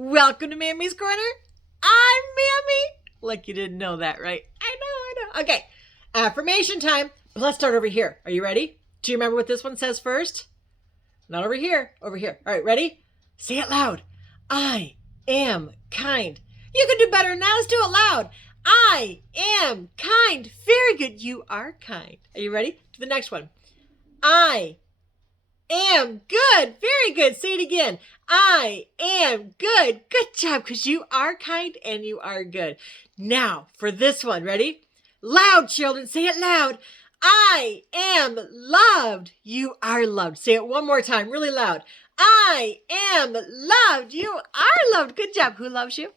Welcome to Mammy's Corner. I'm Mammy. Like you didn't know that, right? I know. Okay, affirmation time. But let's start over here. Are you ready? Do you remember what this one says first? Not over here. Over here. All right, ready? Say it loud. I am kind. You can do better than that. Let's do it loud. I am kind. Very good. You are kind. Are you ready? To the next one. I am good. Very good. Say it again. I am good. Good job, because you are kind and you are good. Now, for this one, ready? Loud, children. Say it loud. I am loved. You are loved. Say it one more time, really loud. I am loved. You are loved. Good job. Who loves you?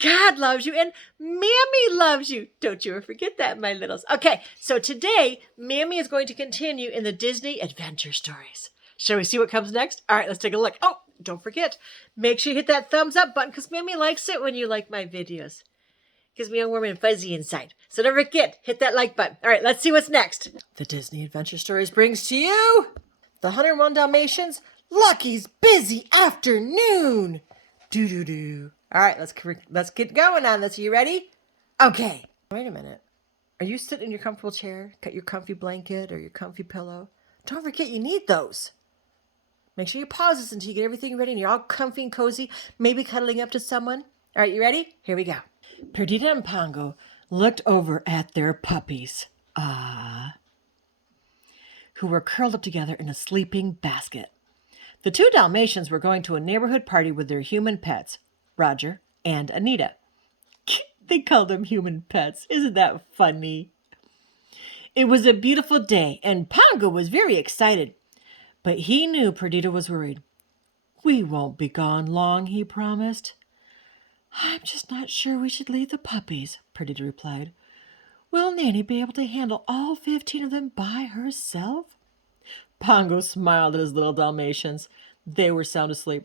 God loves you and Mammy loves you. Don't you ever forget that, my littles. Okay, so today, Mammy is going to continue in the Disney adventure stories. Shall we see what comes next? All right, let's take a look. Oh, don't forget, make sure you hit that thumbs up button because Mammy likes it when you like my videos. Gives me all warm and fuzzy inside. So don't forget, hit that like button. All right, let's see what's next. The Disney Adventure Stories brings to you the 101 Dalmatians, Lucky's Busy Afternoon. Do-do-do. All right, let's get going on this. Are you ready? Okay. Wait a minute. Are you sitting in your comfortable chair? Got your comfy blanket or your comfy pillow? Don't forget you need those. Make sure you pause this until you get everything ready and you're all comfy and cozy, maybe cuddling up to someone. All right, you ready? Here we go. Perdita and Pongo looked over at their puppies, who were curled up together in a sleeping basket. The two Dalmatians were going to a neighborhood party with their human pets, Roger and Anita. They called them human pets. Isn't that funny? It was a beautiful day, and Pongo was very excited. But he knew Perdita was worried. We won't be gone long, he promised. I'm just not sure we should leave the puppies, Perdita replied. Will Nanny be able to handle all 15 of them by herself? Pongo smiled at his little Dalmatians. They were sound asleep.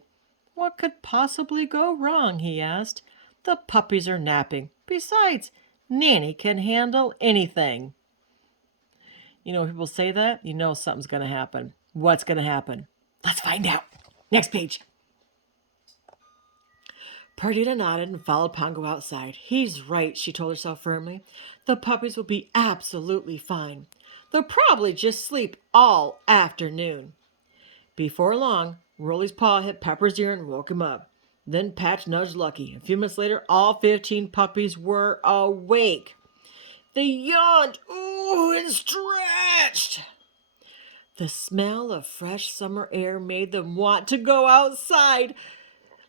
What could possibly go wrong, he asked. The puppies are napping. Besides, Nanny can handle anything. You know, when people say that, you know something's going to happen. What's going to happen? Let's find out. Next page. Perdita nodded and followed Pongo outside. He's right, she told herself firmly. The puppies will be absolutely fine. They'll probably just sleep all afternoon. Before long, Rolly's paw hit Pepper's ear and woke him up. Then Patch nudged Lucky. A few minutes later, all 15 puppies were awake. They yawned, and stretched. The smell of fresh summer air made them want to go outside.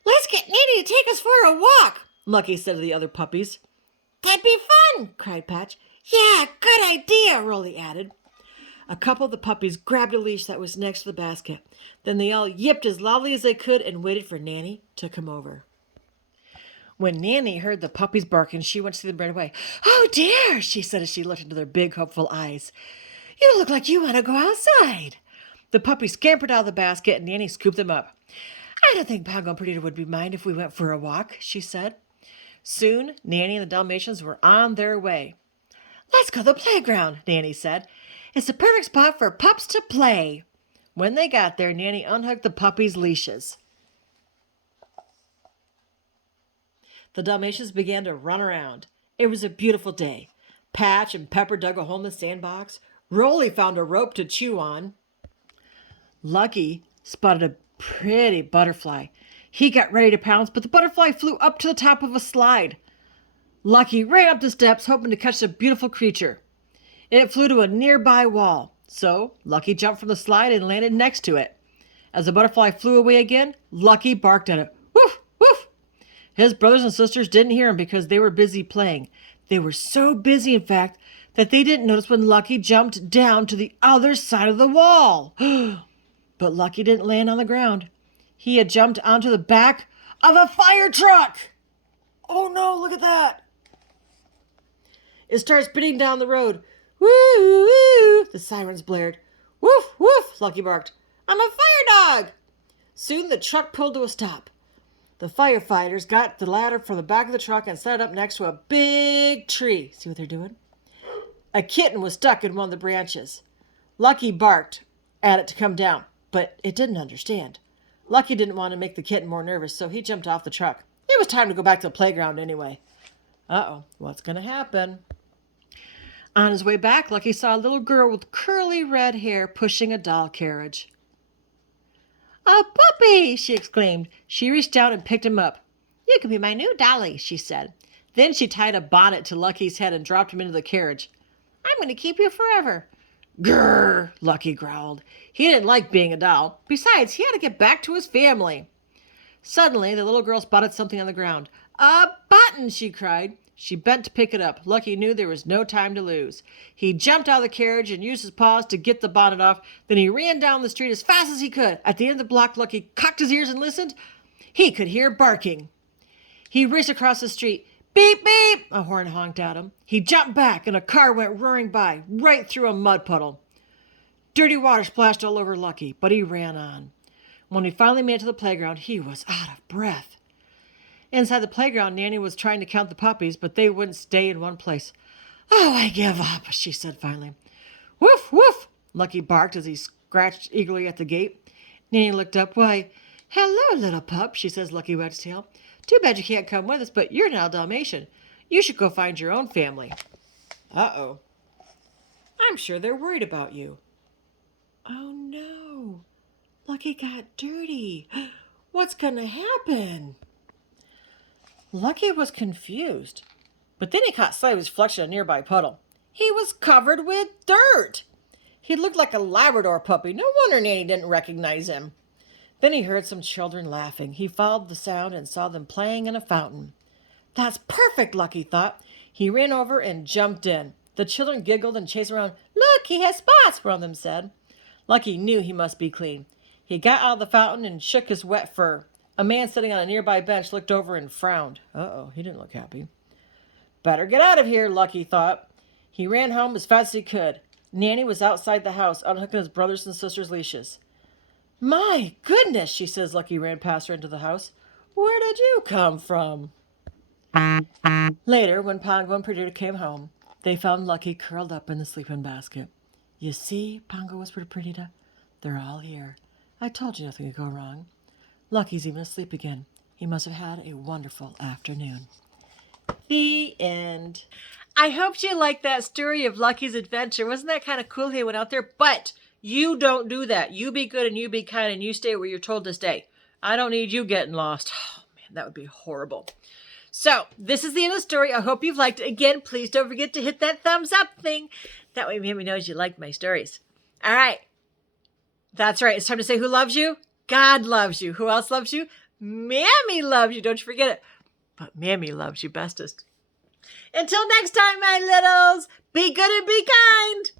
Let's get Nanny to take us for a walk, Lucky said to the other puppies. That'd be fun, cried Patch. Yeah, good idea, Rolly added. A couple of the puppies grabbed a leash that was next to the basket. Then they all yipped as loudly as they could and waited for Nanny to come over. When Nanny heard the puppies barking, she went to see them right away. Oh, dear, she said as she looked into their big, hopeful eyes. You look like you want to go outside. The puppies scampered out of the basket and Nanny scooped them up. I don't think Pongo and Perdita would mind if we went for a walk, she said. Soon, Nanny and the Dalmatians were on their way. Let's go to the playground, Nanny said. It's the perfect spot for pups to play. When they got there, Nanny unhooked the puppies' leashes. The Dalmatians began to run around. It was a beautiful day. Patch and Pepper dug a hole in the sandbox. Rolly found a rope to chew on. Lucky spotted a pretty butterfly. He got ready to pounce, but the butterfly flew up to the top of a slide. Lucky ran up the steps, hoping to catch the beautiful creature. It flew to a nearby wall, so Lucky jumped from the slide and landed next to it. As the butterfly flew away again, Lucky barked at it. Woof, woof! His brothers and sisters didn't hear him because they were busy playing. They were so busy, in fact, that they didn't notice when Lucky jumped down to the other side of the wall. But Lucky didn't land on the ground. He had jumped onto the back of a fire truck. Oh no, look at that. It started spinning down the road. Woo, woo, the sirens blared. Woof, woof, Lucky barked. I'm a fire dog. Soon the truck pulled to a stop. The firefighters got the ladder from the back of the truck and set it up next to a big tree. See what they're doing? A kitten was stuck in one of the branches. Lucky barked at it to come down, but it didn't understand. Lucky didn't want to make the kitten more nervous, so he jumped off the truck. It was time to go back to the playground anyway. Uh-oh, what's going to happen? On his way back, Lucky saw a little girl with curly red hair pushing a doll carriage. "A puppy!" she exclaimed. She reached down and picked him up. "You can be my new dolly," she said. Then she tied a bonnet to Lucky's head and dropped him into the carriage. "I'm going to keep you forever." "Grrr," Lucky growled. He didn't like being a doll. Besides, he had to get back to his family. Suddenly, the little girl spotted something on the ground. "A button!" she cried. She bent to pick it up. Lucky knew there was no time to lose. He jumped out of the carriage and used his paws to get the bonnet off. Then he ran down the street as fast as he could. At the end of the block, Lucky cocked his ears and listened. He could hear barking. He raced across the street. "Beep, beep!" a horn honked at him. He jumped back, and a car went roaring by, right through a mud puddle. Dirty water splashed all over Lucky, but he ran on. When he finally made it to the playground, he was out of breath. Inside the playground, Nanny was trying to count the puppies, but they wouldn't stay in one place. "Oh, I give up," she said finally. "Woof, woof!" Lucky barked as he scratched eagerly at the gate. Nanny looked up. "Why, hello, little pup," she says. Lucky wagged his tail. "Too bad you can't come with us, but you're now a Dalmatian. You should go find your own family." "Uh-oh. I'm sure they're worried about you." "Oh, no. Lucky got dirty. What's going to happen?" Lucky was confused, but then he caught sight of his reflection in a nearby puddle. He was covered with dirt. He looked like a Labrador puppy. No wonder Nanny didn't recognize him. Then he heard some children laughing. He followed the sound and saw them playing in a fountain. "That's perfect," Lucky thought. He ran over and jumped in. The children giggled and chased around. "Look, he has spots," one of them said. Lucky knew he must be clean. He got out of the fountain and shook his wet fur. A man sitting on a nearby bench looked over and frowned. Uh-oh, he didn't look happy. "Better get out of here," Lucky thought. He ran home as fast as he could. Nanny was outside the house, unhooking his brothers' and sisters' leashes. "My goodness," she says. Lucky ran past her into the house. "Where did you come from?" Later, when Pongo and Perdita came home, they found Lucky curled up in the sleeping basket. "You see," Pongo whispered to Perdita, "they're all here. I told you nothing could go wrong." Lucky's even asleep again. He must have had a wonderful afternoon. The end. I hope you liked that story of Lucky's adventure. Wasn't that kind of cool he went out there? But you don't do that. You be good and you be kind and you stay where you're told to stay. I don't need you getting lost. Oh, man, that would be horrible. So this is the end of the story. I hope you've liked it. Again, please don't forget to hit that thumbs up thing. That way Mammy knows you like my stories. All right. That's right. It's time to say who loves you. God loves you. Who else loves you? Mammy loves you. Don't you forget it. But Mammy loves you bestest. Until next time, my littles, be good and be kind.